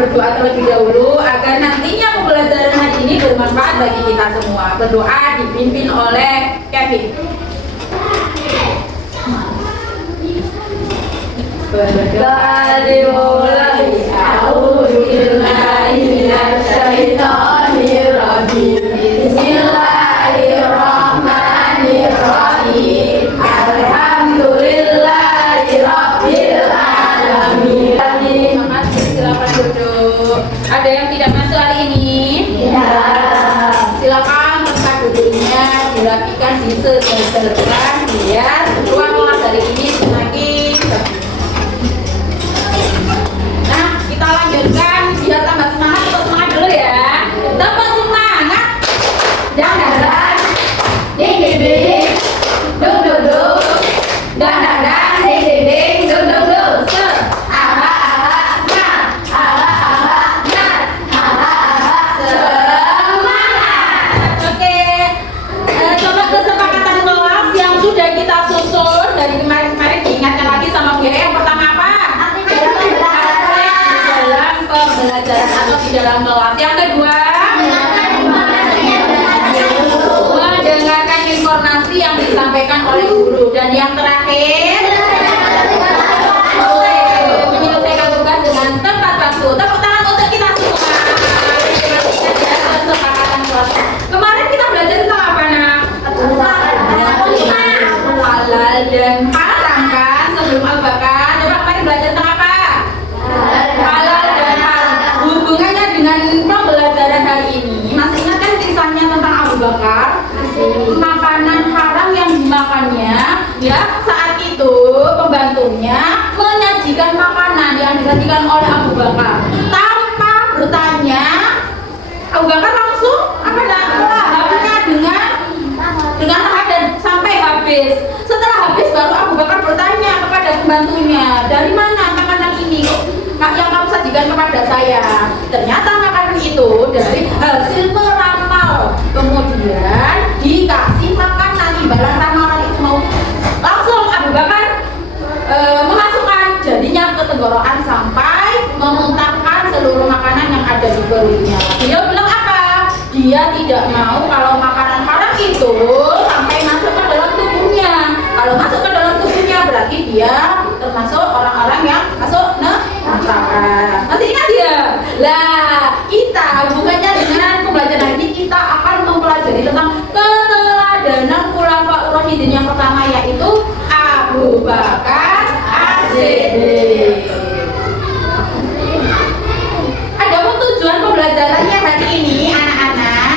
berdoa terlebih dahulu agar nantinya pembelajaran hari ini bermanfaat bagi kita semua. Berdoa dipimpin oleh Kevin. Berdoa dimulai. A'udzubillahi minasyaitonir rajim. Bismillahirrahmanirrahim. Alhamdulillahi rabbil alamin. Terima kasih, silakan duduk. Ada yang tidak masuk hari ini? Tidak. Silakan tempat duduknya dirapikan, disesuaikan biar ruang kelas hari ini semakin bagus. Nah, kita lanjutkan biar tambah semangat. Untuk semangat dulu ya. Tambah semangat. Dandan, ding ding ding, duk duk duk. Dandan, ding ding ding, duk duk duk. Aha aha nah, aha aha nah, aha aha semangat. Oke, coba kesepakatan kelas yang sudah kita susun dari kemarin-kemarin diingatkan lagi sama Bu Yaya. Yang pertama apa? Dalam pembelajaran atau di dalam kelas. Yang kedua, mendengarkan informasi yang disampaikan oleh guru. Dan yang terakhir, menyelesaikan tugas dengan tepat waktu. Tepuk tangan untuk kita semua. Kesepakatan kelas. Kemarin kita belajar tentang apa, Nak? Halal dan haram kan? Sebelum Al-Baqarah. Coba kemarin belajar tentang apa? Halal dan haram. Hubungannya dengan pembelajaran hari ini, masih ingat kan kisahnya tentang Abu Bakar? Makanan haram yang dimakannya, ya, saat itu pembantunya menyajikan makanan yang disajikan oleh Abu Bakar tanpa bertanya. Abu Bakar langsung apa dah melahapnya dengan tahap dan sampai habis. Setelah habis baru Abu Bakar bertanya kepada pembantunya, dari mana makanan ini yang kamu sajikan kepada saya? Ternyata makanan itu dari hasil meramal. Kemudian dikasih makan nanti barang ramalan itu mau langsung Abu Bakar memasukkan jadinya ke tenggorokan sampai memuntahkan seluruh makanan yang ada di perutnya. Dia bilang apa? Dia tidak mau kalau makanan haram itu sampai masuk ke dalam tubuhnya. Kalau masuk ke dalam tubuhnya berarti dia termasuk orang-orang yang masuk neraka. Masih ingat dia? Lah, kita hubungannya dengan pembelajaran ini, kita akan mempelajari tentang keteladanan khulafaur rasyidin. Yang pertama yaitu Abu Bakar As-Siddiq. Adapun tujuan pembelajarannya hari ini, anak-anak,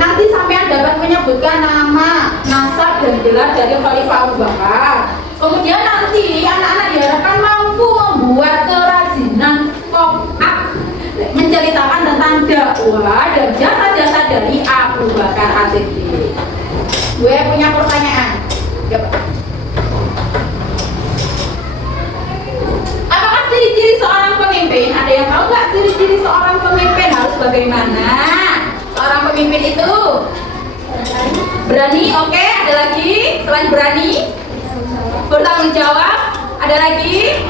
nanti sampean dapat menyebutkan nama, nasab dan gelar dari Khalifah Abu Bakar. Kemudian nanti anak-anak diharapkan mampu membuat kerajinan kotak menceritakan tentang dakwah dan jasa-jasa dari Abu Bakar As-Siddiq. Gue punya pertanyaan. Apakah ciri-ciri seorang pemimpin? Ada yang tahu nggak ciri-ciri seorang pemimpin harus bagaimana? Seorang pemimpin itu berani, oke. Ada lagi selain berani? Bertanggung jawab. Ada lagi?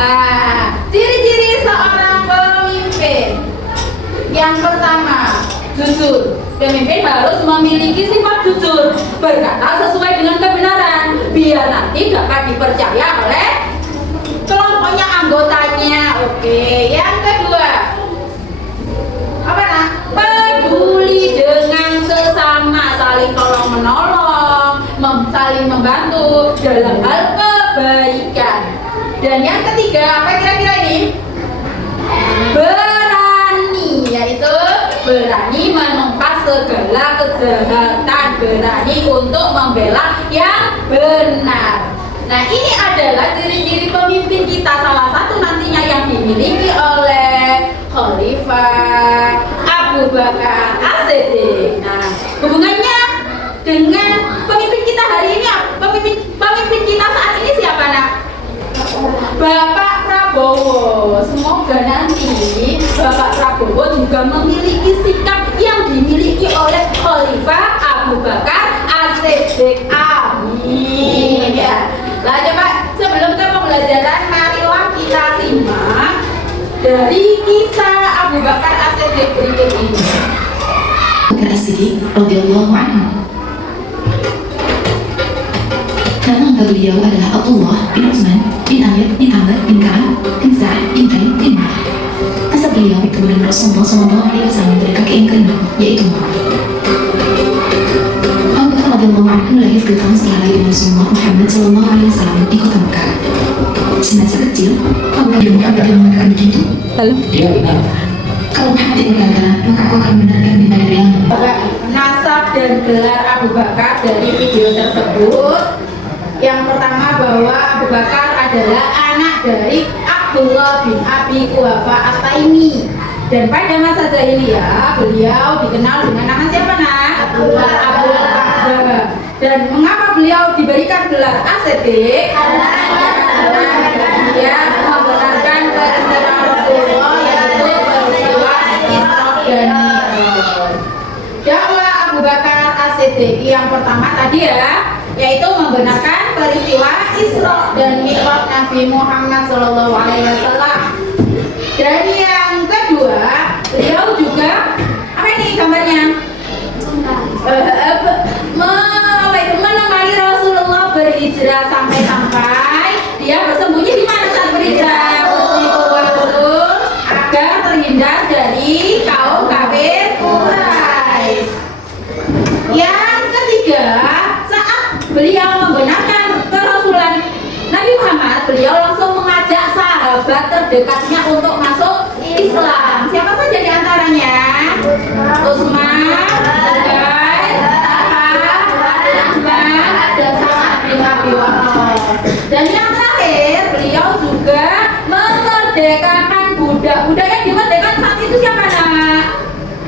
Nah, ciri-ciri seorang pemimpin. Yang pertama, jujur. Pemimpin harus memiliki sifat jujur, berkata sesuai dengan kebenaran, biar nanti dapat dipercaya oleh kelompoknya, anggotanya. Oke. Yang kedua, apa nak? Peduli dengan sesama, saling tolong menolong, saling membantu dalam hal kebaikan. Dan yang ketiga, apa kira-kira ini? Berani, yaitu berani menumpas segala kejahatan, berani untuk membela yang benar. Nah, ini adalah ciri-ciri pemimpin kita, salah satu nantinya yang dimiliki oleh Khalifah Abu Bakar As-Siddiq. Nah, hubungannya dengan pemimpin kita hari ini, pemimpin kita saat ini siapa, nak? Bapak Prabowo. Semoga nanti Bapak Prabowo juga memiliki sikap yang dimiliki oleh Khalifah Abu Bakar As-Siddiq. Amin. Ya. Lah coba sebelum ke pembelajaran, marilah kita simak dari kisah Abu Bakar As-Siddiq berikut ini. Bakar As-Siddiq radhiyallahu anhu. Nama beliau adalah Abdullah bin Utsman bin Amir bin Amr bin Ka'ab bin Sa'ad bin Zaid bin Ma'ad. Asal beliau keturunan Rasulullah SAW dari kakek yang keenam, yaitu Abu Bakar radhiyallahu anhu lahir 2 tahun setelah lahir Rasulullah Muhammad SAW di kota Mekah. Semasa kecil, Abu Bakar Muhammad yang mengatakan begitu. Halo. Dia benar. Kalau Muhammad itu berkata, maka aku akan benarkan di mana yang nasab dan gelar Abu Bakar dari video tersebut. Yang pertama bahwa Abu Bakar adalah anak dari Abdullah bin Abi Quhafa At-Taimi, dan pada masa jahiliyah beliau dikenal dengan nama siapa nak? Abu Bakar. Dan mengapa beliau diberikan gelar As-Siddiq? Dia membenarkan peristiwa Rasulullah, yaitu peristiwa Isra dan Mi'raj. Dakwah Abu Bakar As-Siddiq yang pertama tadi yaitu membenarkan peristiwa Isra dan Mi'raj Nabi Muhammad SAW. Dan yang kedua, beliau juga apa ini gambarnya? Menemani Rasulullah berhijrah sampai dia bersembunyi di mana saat berhijrah? Di Gua Hira agar terhindar dari kaum kafir Quraisy. Yang ketiga, beliau membenarkan kerasulan Nabi Muhammad, beliau langsung mengajak sahabat terdekatnya untuk masuk Islam. Siapa saja di antaranya? Utsman, Zubair, Talha, dan Sa'ad bin Abi Waqqas. Dan yang terakhir, beliau juga memerdekakan budak-budak yang dimerdekakan saat itu siapa nak?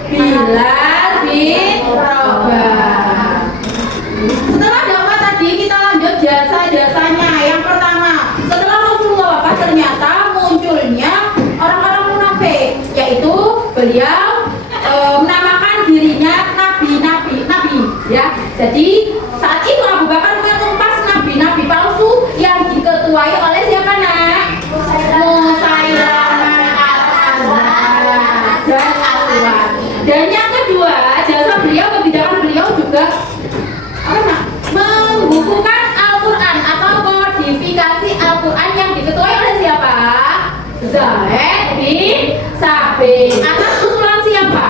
Bilal bin Rabah. Setelah dakwah tadi, kita lanjut jasa-jasanya. Yang pertama, setelah Rasulullah wafat ternyata munculnya orang-orang munafik, yaitu beliau menamakan dirinya nabi ya. Jadi saat itu Abu Bakar menumpas nabi-nabi palsu yang diketuai oleh siapa nak? Musailamah al-Kadzdzab dan Aswad. Dan yang kedua, jasa beliau, kebijakan beliau juga membukukan Al-Quran atau kodifikasi Al-Quran yang diketuai oleh siapa? Zaid bin Sabit. Atas usulan siapa?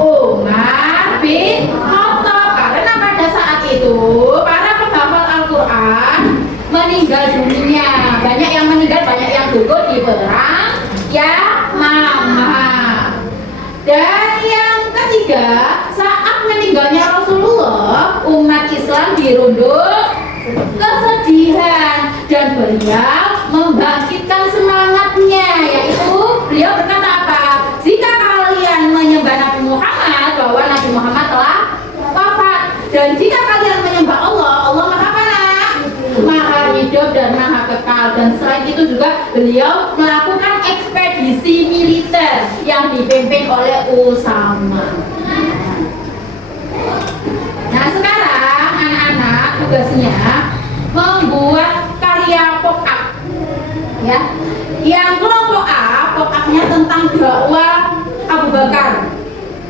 Umar bin Khattab. Karena pada saat itu para penghafal Al-Quran meninggal dunia. Banyak yang meninggal, banyak yang gugur di perang Yamamah. Dan yang ketiga, saat meninggalnya Rasulullah, umat Islam dirundung kesedihan, dan beliau membangkitkan semangatnya, yaitu beliau berkata apa? Jika kalian menyembah Nabi Muhammad, bahwa Nabi Muhammad telah wafat, dan jika kalian menyembah Allah, Allah Maha Maha hidup dan maha kekal. Dan selain itu juga beliau melakukan ekspedisi militer yang dipimpin oleh Usama. Nah sekarang anak-anak tugasnya membuat karya pop-up ya. Yang kelompok A, pop-upnya tentang dakwah Abu Bakar.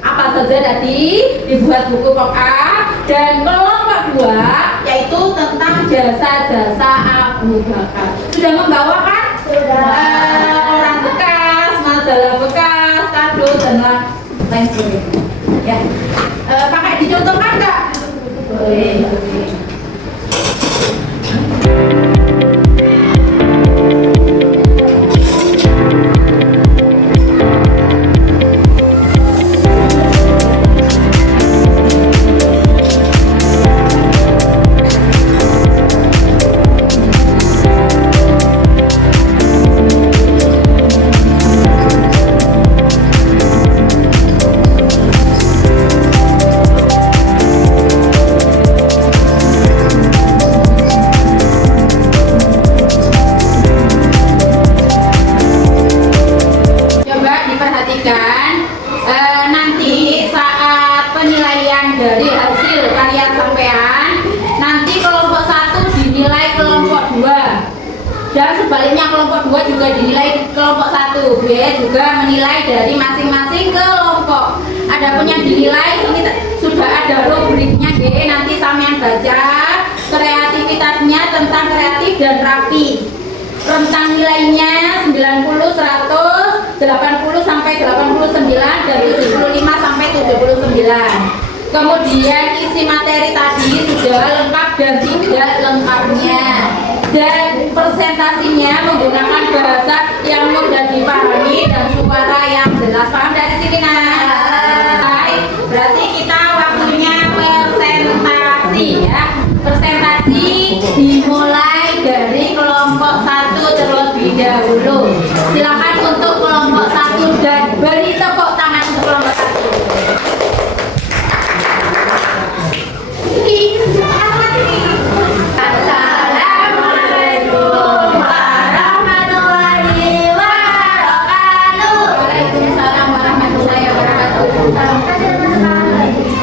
Apa saja tadi dibuat buku pop-up. Dan kelompok 2 yaitu tentang jasa-jasa Abu Bakar. Sudah membawa kan? Orang bekas, majalah bekas, kado dan lain sebagainya. Ya. Pakai dicontohkan nggak? Boleh. Buya juga menilai dari masing-masing kelompok. Adapun yang dinilai ini sudah ada rubriknya, nanti sampean baca kreativitasnya tentang kreatif dan rapi. Rentang nilainya 90, 100, 80 sampai 89 dan 75 sampai 79. Kemudian isi materi tadi sudah lengkap dan tidak lengkapnya. Dan presentasinya menggunakan bahasa yang mudah dipahami dan suara yang jelas. Paham dari sini, Baik, berarti kita waktunya presentasi ya. Presentasi dimulai dari kelompok 1 terlebih dahulu. Silakan untuk kelompok 1 dan beri tepuk tangan untuk kelompok 1. Assalamualaikum warahmatullahi wabarakatuh. Waalaikumsalam warahmatullahi wabarakatuh.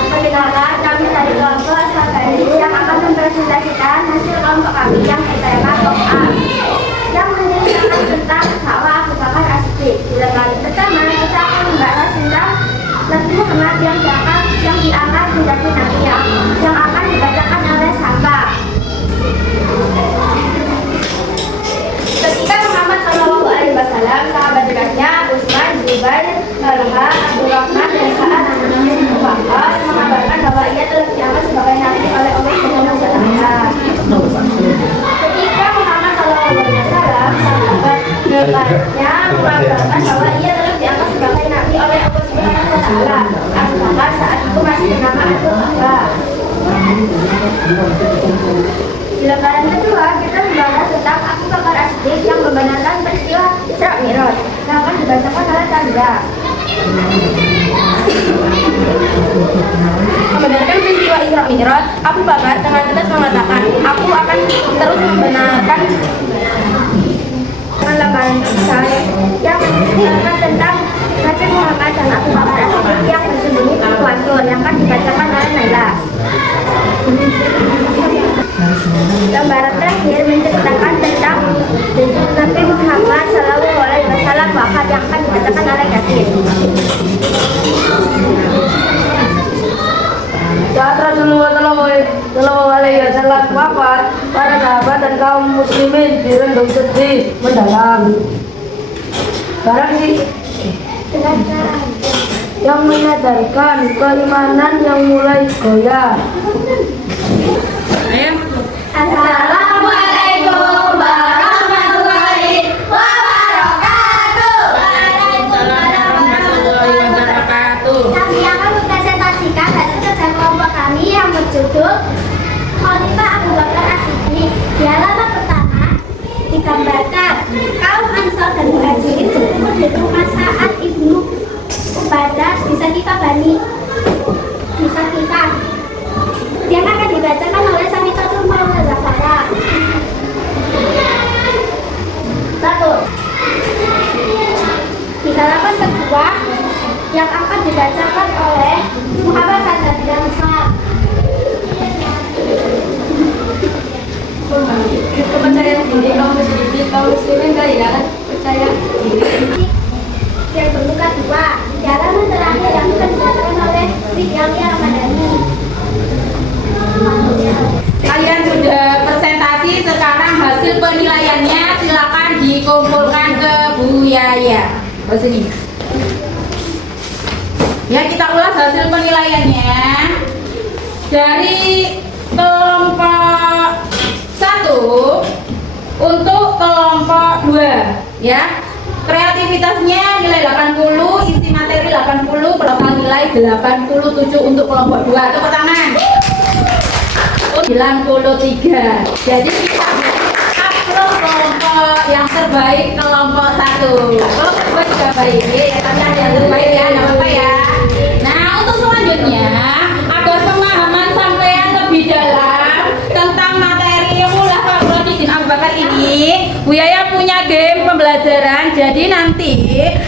Perkenalkan, kami dari kelompok Sakaris yang akan mempresentasikan hasil kelompok kami yang bertema kelompok A yang menceritakan tentang sawah Abu Bakar As-Siddiq. Pada kali pertama kita akan membahas tentang Nabi Muhammad yang diangkat menjadi nabi yang akan dibacakan oleh Saba. Ketika Muhammad SAW, sahabat dekatnya Utsman, Zubair, Talha, Abdurrahman, dan Sa'ad mengabarkan bahwa ia telah diangkat sebagai nabi oleh Allah Subhanahu wa Ta'ala. Ketika Muhammad SAW, sahabat dekatnya mengabarkan bahwa ia telah diangkat sebagai nabi oleh Allah Subhanahu wa Ta'ala. Abu Bakar saat itu masih bernama Abu Bakar. Di lembaran kedua, kita membahas tentang Abu Bakar As-Siddiq yang membenarkan peristiwa Isra Mi'raj yang akan dibacakan oleh Tanda. Membenarkan peristiwa Isra Mi'raj, Abu Bakar dengan tegas mengatakan, aku akan terus membenarkan. Lembaran saya yang menceritakan tentang Nabi Muhammad dan Abu Bakar As-Siddiq yang bersembunyi di Kuasur yang akan dibacakan oleh Naila. Lembaran terakhir menceritakan tentang Nabi Muhammad SAW wafat yang akan dibacakan oleh Kadir. Saat Rasulullah Shallallahu Alaihi Wasallam wafat, para sahabat dan kaum muslimin direndam sedih mendalam. Barang yang menyadarkan keimanan yang mulai goyah. Assalamualaikum warahmatullahi wabarakatuh. Waalaikumsalam warahmatullahi wabarakatuh. Kami akan mempresentasikan hasil kerja kelompok kami yang berjudul Khalifah Abu Bakar As-Siddiq. Di halaman pertama digambarkan kaum Ansor dan Muhajirin berkumpul di rumah Sa'ad ibnu Ubadah di Sakifah yang akan dibacakan oleh Samifatul Maula Zafara. 1. Di halaman kedua yang akan dibacakan oleh Muhammad Hasan Damsa. Kepercayaan diri kaum muslimin kalian percaya diri. Yang bermuka 2 di halaman terakhir yang akan dibacakan oleh Ridhani Ramadhani. Kalian sudah presentasi, sekarang hasil penilaiannya silakan dikumpulkan ke Bu Yaya. Ke sini. Ya, kita ulas hasil penilaiannya dari kelompok 1 untuk kelompok 2 ya. Kreativitasnya nilai 80, isi materi 80, total nilai 87 untuk kelompok 2. Tepuk tangan. 93. Jadi kita upload kelompok yang terbaik kelompok 1. Kalau terbaik juga baik ya, tapi ada yang terbaik ya, nggak apa-apa ya. Nah, untuk selanjutnya agar pemahaman sampean lebih dalam tentang materi Mulah Fakhruddin Abu Bakar ini, Bu Yaya punya game pembelajaran. Jadi nanti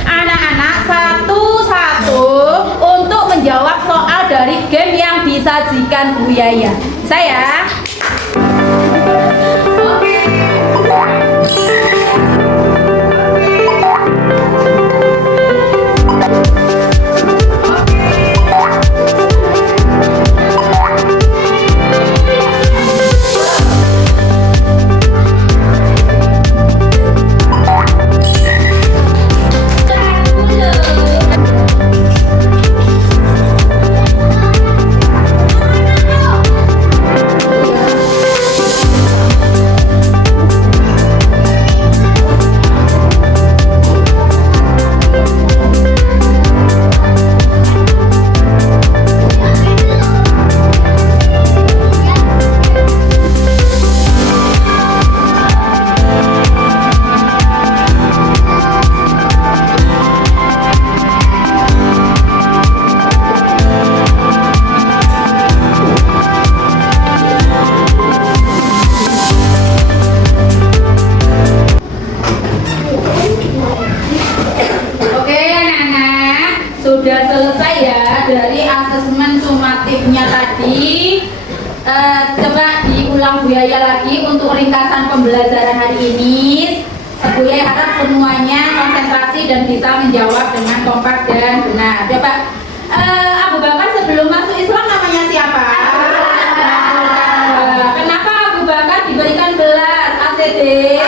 anak-anak satu-satu untuk menjawab soal dari game yang disajikan Bu Yaya. Saya oke. sudah selesai ya dari asesmen sumatifnya tadi. Coba diulang Bu Yaya lagi untuk ringkasan pembelajaran hari ini. Bu Yaya harap semuanya konsentrasi dan bisa menjawab dengan kompak dan benar. Coba Abu Bakar sebelum masuk Islam namanya siapa? Kenapa Abu Bakar diberikan gelar ACD?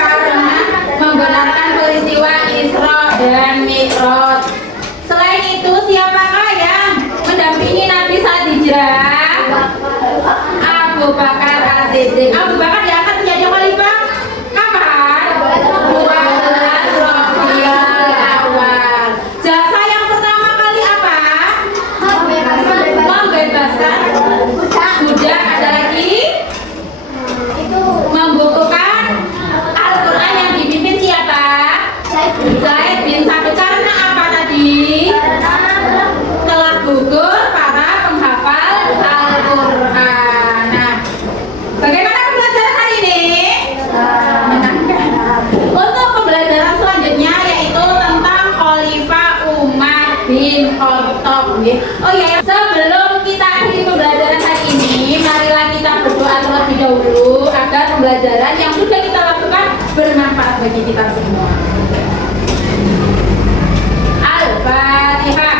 Karena membenarkan peristiwa Isra dan Mi'raj. Selain itu, siapakah yang mendampingi Nabi saat hijrah? Abu Bakar ACD. Abu Bakar diangkat menjadi khalifah kapan? 12 Rabiul Awal. Jasa yang pertama kali apa? Membebaskan budak. Ada lagi? Membukukan Al-Quran yang dipimpin siapa? Zaid bin Sabit. Karena apa tadi? Telah gugur para penghafal Al-Quran. Nah, bagaimana pembelajaran hari ini? Menyenangkan. Untuk pembelajaran selanjutnya yaitu tentang Khalifah Umar bin Khattab. Oh iya, sebelum kita akhiri pembelajaran hari ini, marilah kita berdoa terlebih dahulu agar pembelajaran yang sudah kita lakukan bermanfaat bagi kita semua. Al-Fatihah.